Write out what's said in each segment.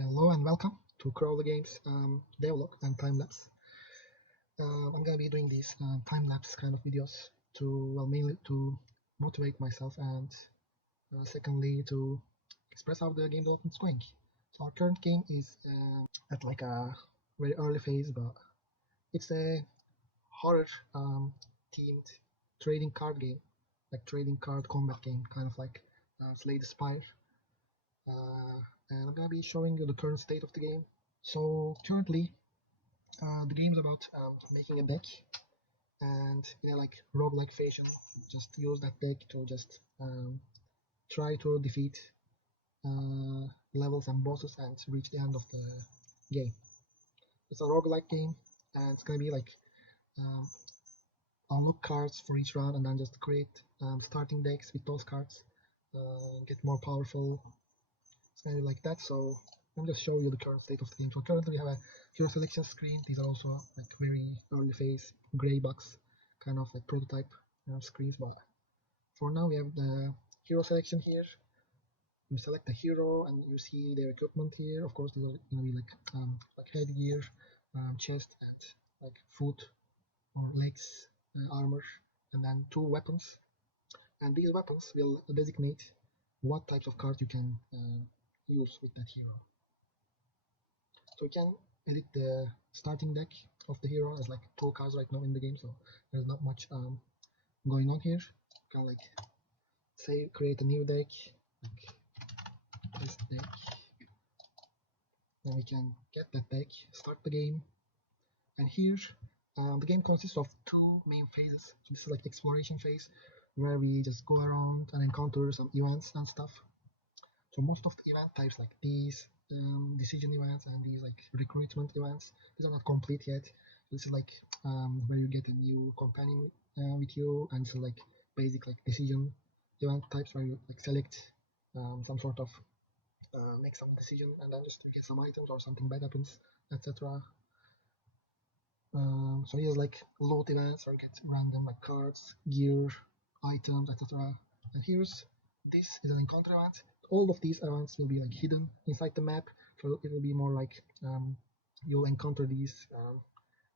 Hello and welcome to Crawler Games Devlog and Timelapse. I'm gonna be doing these time-lapse kind of videos to, well, mainly to motivate myself and secondly to express how the game development is going. So our current game is at like a very early phase, but it's a horror themed trading card game, like trading card combat game, kind of like Slay the Spire. And I'm gonna be showing you the current state of the game. So currently, the game is about making a deck, and in a like roguelike fashion, just use that deck to just try to defeat levels and bosses and reach the end of the game. It's a roguelike game, and it's gonna be like unlock cards for each round, and then just create starting decks with those cards, get more powerful. It's gonna be like that. So I'm just showing you the current state of the game. So currently we have a hero selection screen. These are also like very early phase gray box kind of like prototype screens, but for now we have the hero selection here. You select the hero and you see their equipment here. Of course, there's gonna be like headgear, chest, and like foot or legs, armor, and then 2 weapons. And these weapons will designate what types of cards you can use with that hero. So you can edit the starting deck of the hero as like 2 cards right now in the game, so there's not much going on here. You can like say create a new deck, like this deck. Then we can get that deck, start the game, and here the game consists of 2 main phases. So this is like exploration phase, where we just go around and encounter some events and stuff. So most of the event types like these decision events and these like recruitment events, these are not complete yet. This is like where you get a new companion with you, and so like basic like decision event types where you like select some sort of make some decision and then just you get some items or something bad happens, etc. So here's like loot events where you get random like cards, gear, items, etc. And here's this is an encounter event. All of these events will be like hidden inside the map, so it will be more like you'll encounter these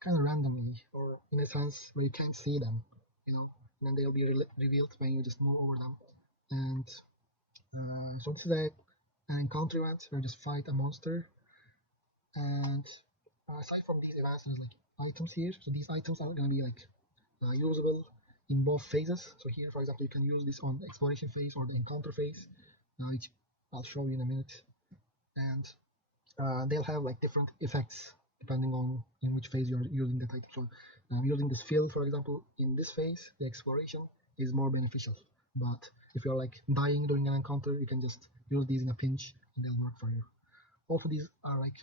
kind of randomly, or in a sense where you can't see them, and then they'll be revealed when you just move over them. And so this is an encounter event where you just fight a monster. And aside from these events, there's like items here. So these items are going to be like usable in both phases. So here, for example, you can use this on the exploration phase or the encounter phase, which I'll show you in a minute. And they'll have like different effects depending on in which phase you're using the item. So using this fill, for example, in this phase, the exploration is more beneficial. But if you're like dying during an encounter, you can just use these in a pinch and they'll work for you. Also, these are like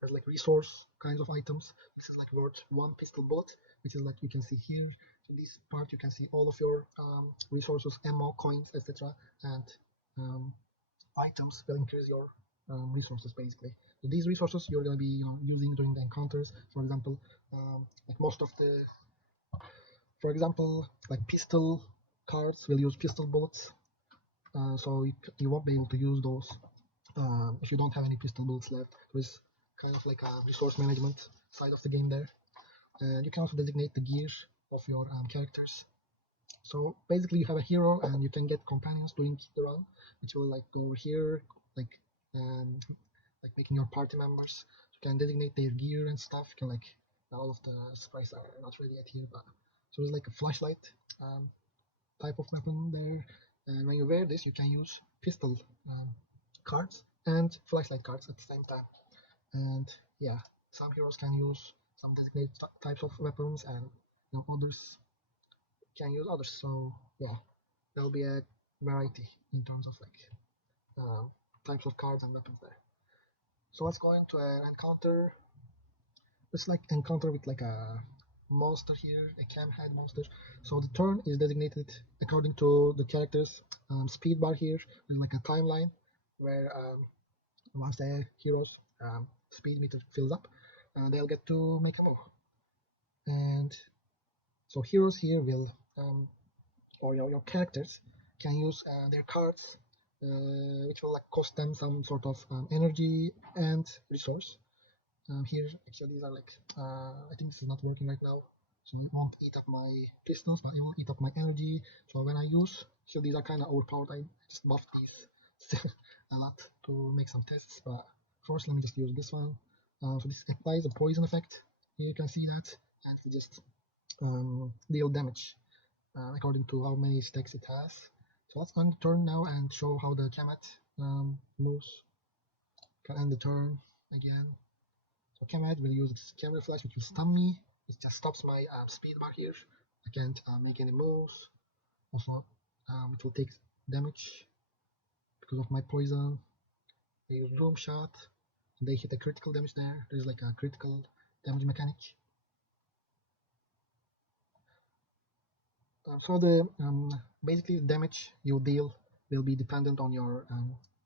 there's like resource kinds of items. This is like worth 1 pistol bullet, which is like you can see here. So this part you can see all of your resources, ammo, coins, etc. And items will increase your resources basically. So these resources you're going to be using during the encounters. For example, like most of the, for example, like pistol cards will use pistol bullets. So you won't be able to use those if you don't have any pistol bullets left. There's kind of like a resource management side of the game there. And you can also designate the gear of your characters. So basically you have a hero and you can get companions doing the run, which will like go over here, like making your party members. You can designate their gear and stuff. You can like, all of the sprites are not ready yet here, but so there's like a flashlight type of weapon there. And when you wear this, you can use pistol cards and flashlight cards at the same time. And yeah, some heroes can use some designated types of weapons, and others can use others. So yeah, there'll be a variety in terms of like types of cards and weapons there. So let's go into an encounter. It's like encounter with like a monster here, a camhead monster. So the turn is designated according to the character's speed bar here. There's like a timeline where once the hero's speed meter fills up, they'll get to make a move. And so heroes here will, or your characters can use their cards which will like cost them some sort of energy and resource. Here, actually, these are like, I think this is not working right now, so it won't eat up my crystals, but it will eat up my energy. So when I use, so these are kind of overpowered. I just buffed these a lot to make some tests, but first let me just use this one. So this applies a poison effect. Here you can see that, and it just deal damage according to how many stacks it has. So let's end the turn now and show how the Kamet moves. Can end the turn again. So Kamet will use its camouflage, which will stun me. It just stops my speed bar here. I can't make any moves. Also, it will take damage because of my poison. They use room shot. They hit a critical damage there. There's like a critical damage mechanic. So the basically the damage you deal will be dependent on your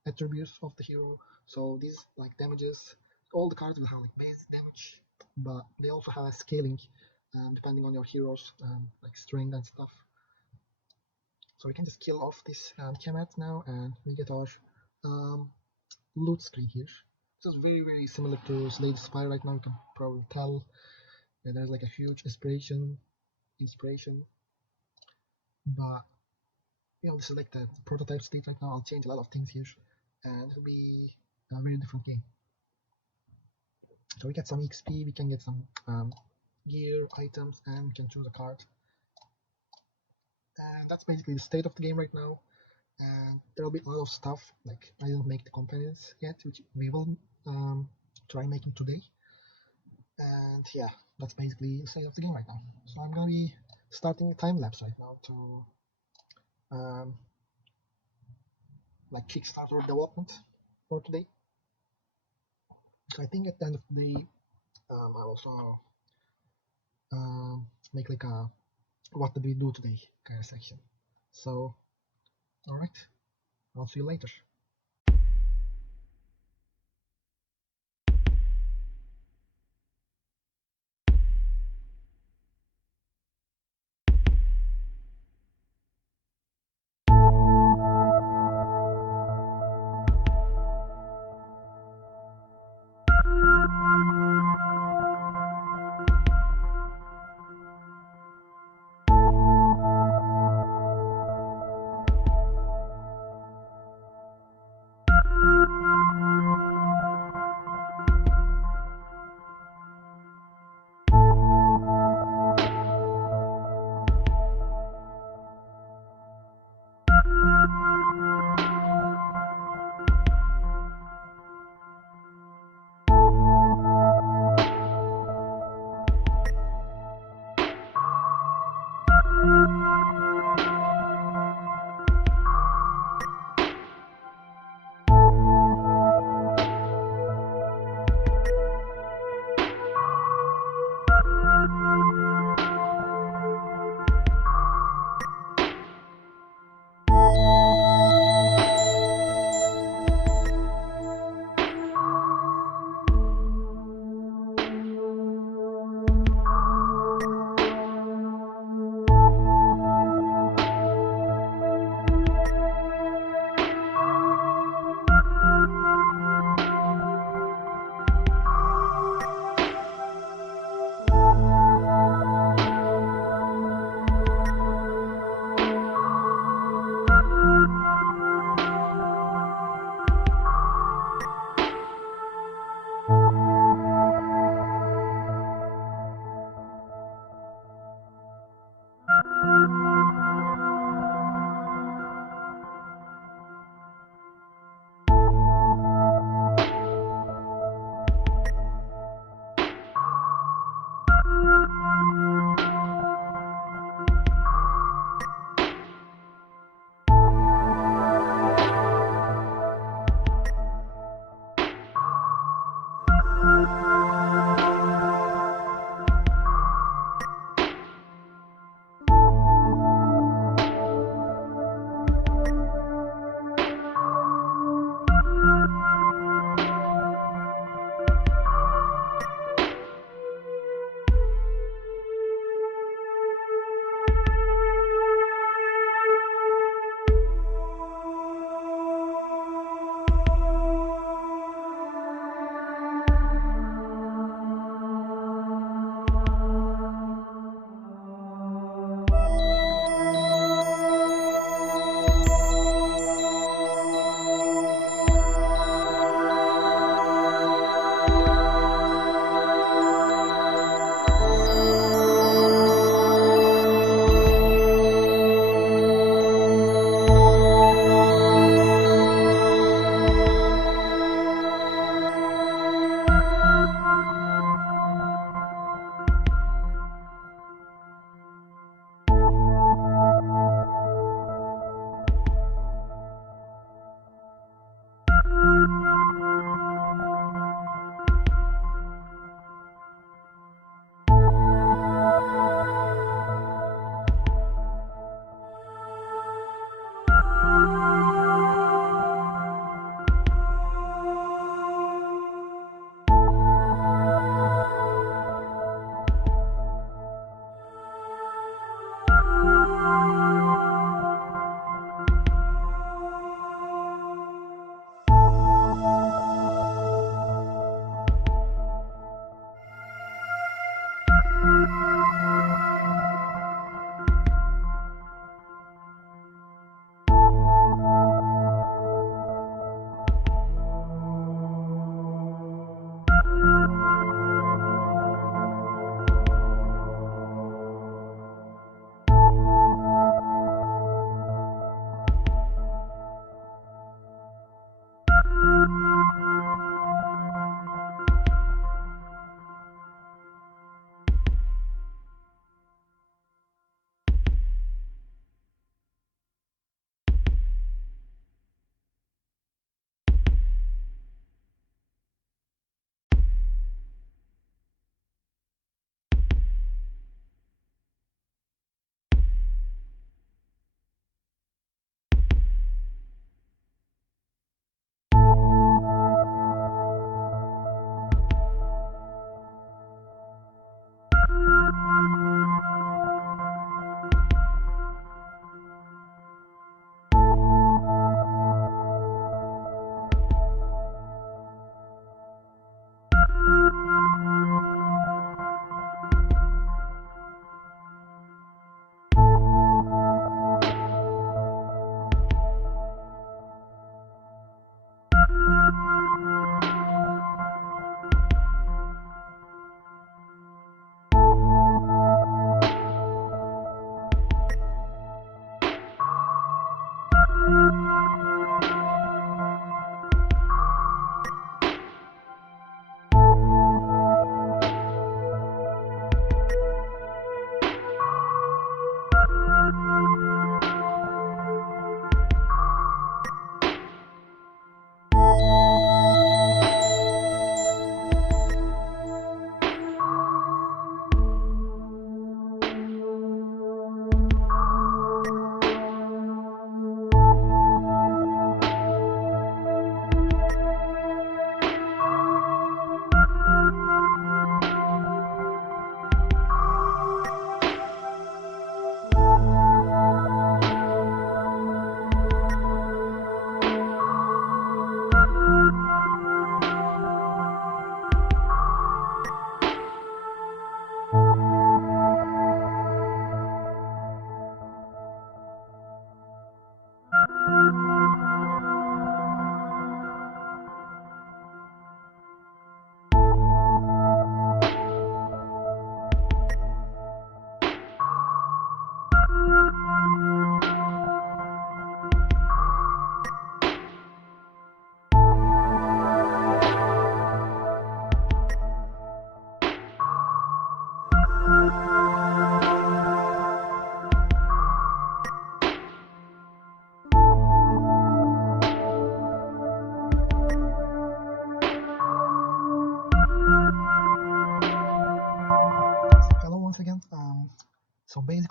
attributes of the hero. So these like damages, all the cards will have like base damage, but they also have a scaling depending on your hero's like strength and stuff. So we can just kill off this Kamet now, and we get our loot screen here. This is very similar to Slay The Spire right now. You can probably tell there's like a huge inspiration, but this is like the prototype state right now. I'll change a lot of things here, and it'll be a very different game. So we get some XP, we can get some gear, items, and we can choose a card. And that's basically the state of the game right now. And there will be a lot of stuff, like I didn't make the companions yet, which we will try making today. And yeah, that's basically the state of the game right now. So I'm gonna be starting a time lapse right now to like Kickstarter development for today. So I think at the end of the day, I'll also make like a what did we do today kind of section. So, alright, I'll see you later.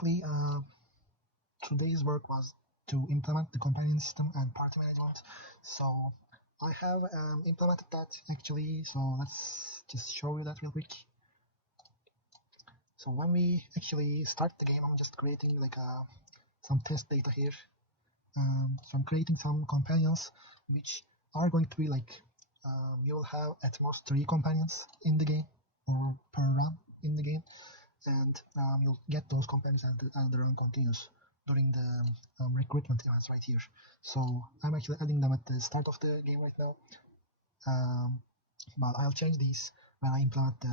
basically today's work was to implement the companion system and party management. So I have implemented that actually, so let's just show you that real quick. So when we actually start the game, I'm just creating like some test data here. So I'm creating some companions which are going to be like you'll have at most 3 companions in the game or per run in the game, and you'll get those companions as the run continues during the recruitment events right here. So I'm actually adding them at the start of the game right now, but I'll change these when I implement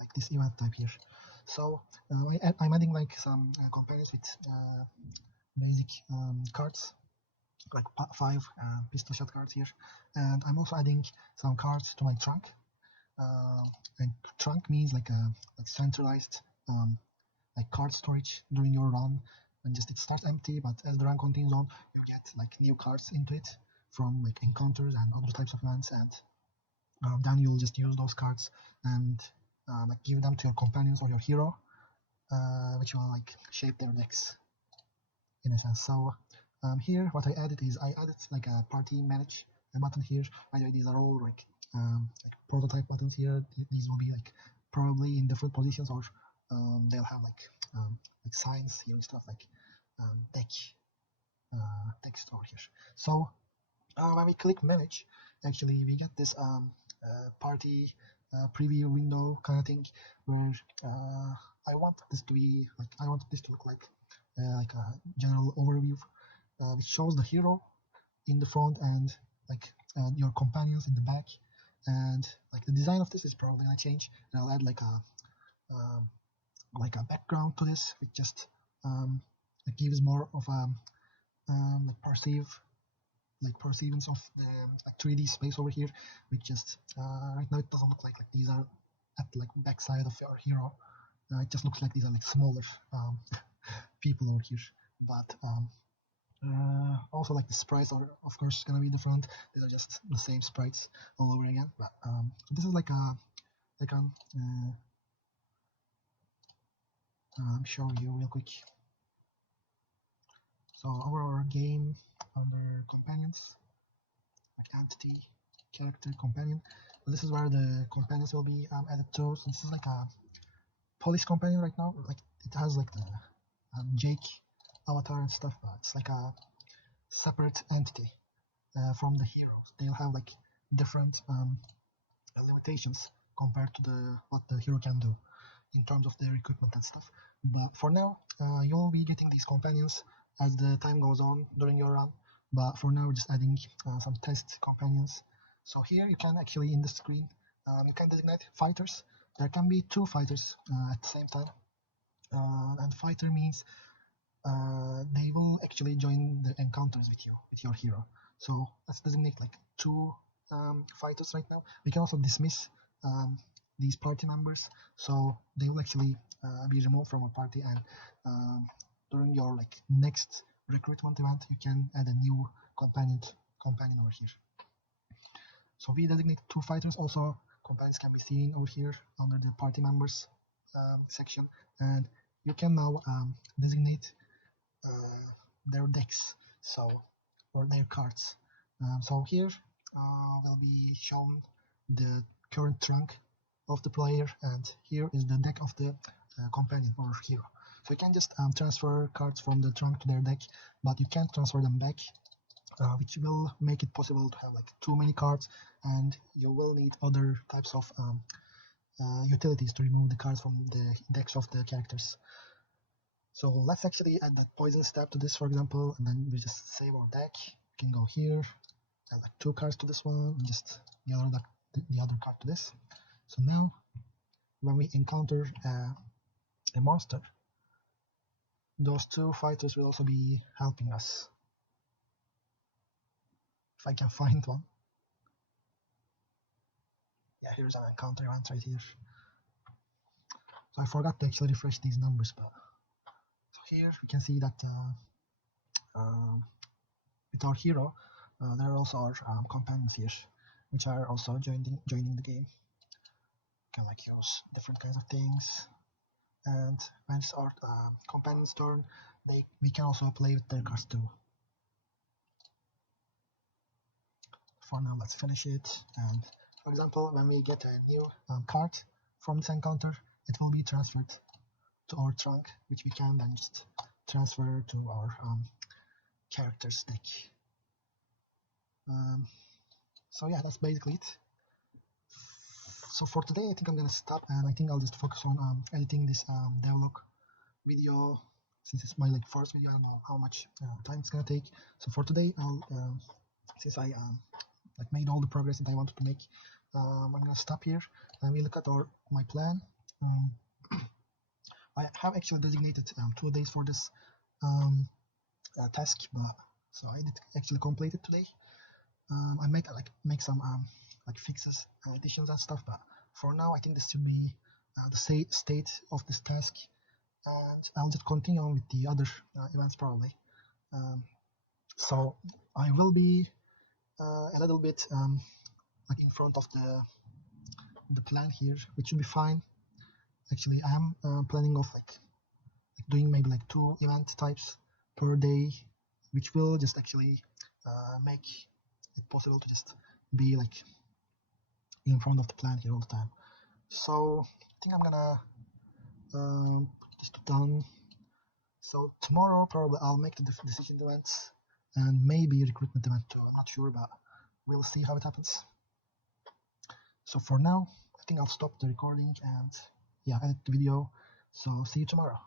like this event type here. So I'm adding like some companions with basic cards, like 5 pistol shot cards here, and I'm also adding some cards to my trunk. And trunk means like a centralized like card storage during your run, and just it starts empty, but as the run continues on, you get like new cards into it from like encounters and other types of events, and then you'll just use those cards and like give them to your companions or your hero, which will like shape their decks in a sense. So here what I added is I added like a party manage button here. By the way, these are all like prototype buttons here. These will be like probably in different positions, or they'll have like signs here and stuff like deck text over here. So when we click manage, actually we get this party preview window kind of thing, where I want this to be like I want this to look like a general overview which shows the hero in the front and like your companions in the back, and like the design of this is probably gonna change, and I'll add like a background to this, which just it gives more of a like perceivance of the like 3D space over here, which just right now it doesn't look like these are at like backside of your hero. It just looks like these are like smaller people over here, but also like the sprites are of course gonna be different. These are just the same sprites all over again, but this is like a I'm showing you real quick. So our game under companions, like entity, character, companion. So this is where the companions will be added to. So this is like a police companion right now. Like it has like the Jake avatar and stuff, but it's like a separate entity from the heroes. They'll have like different limitations compared to what the hero can do in terms of their equipment and stuff. But for now, you'll be getting these companions as the time goes on during your run. But for now, we're just adding some test companions. So here you can actually in the screen, you can designate fighters. There can be 2 fighters at the same time. And fighter means they will actually join the encounters with you, with your hero. So let's designate like 2 fighters right now. We can also dismiss these party members, so they will actually be removed from a party, and during your like next recruitment event, you can add a new companion over here. So we designate 2 fighters. Also, companions can be seen over here under the party members section, and you can now designate their decks, or their cards. So here will be shown the current trunk of the player, and here is the deck of the companion or hero. So you can just transfer cards from the trunk to their deck, but you can't transfer them back, which will make it possible to have like too many cards, and you will need other types of utilities to remove the cards from the decks of the characters. So let's actually add the poison step to this, for example, and then we just save our deck. We can go here, add like 2 cards to this one, and just the other card to this. So now, when we encounter a monster, those 2 fighters will also be helping us. If I can find one. Yeah, here's an encounter event right here. So I forgot to actually refresh these numbers, but so here we can see that with our hero, there are also our companions here, which are also joining the game. You can like use different kinds of things. and when it's our companion's turn, we can also play with their cards too. For now, let's finish it. And for example, when we get a new card from this encounter, it will be transferred to our trunk, which we can then just transfer to our characters deck. So yeah, that's basically it. So for today, I think I'm gonna stop, and I think I'll just focus on editing this devlog video, since it's my first video. I don't know how much time it's gonna take. So for today, I'll since I made all the progress that I wanted to make, I'm gonna stop here and we look at my plan. I have actually designated 2 days for this task, so I did actually complete it today. I might make some fixes, additions and stuff, but for now I think this should be the state of this task, and I'll just continue on with the other events probably. So I will be a little bit in front of the plan here, which should be fine. Actually, I am planning of doing maybe 2 event types per day, which will just actually make it possible to just be in front of the plan here all the time. So I think I'm gonna put this down. So tomorrow probably I'll make the decision events and maybe recruitment event too. I'm not sure, but we'll see how it happens. So for now, I think I'll stop the recording and yeah, edit the video. So see you tomorrow.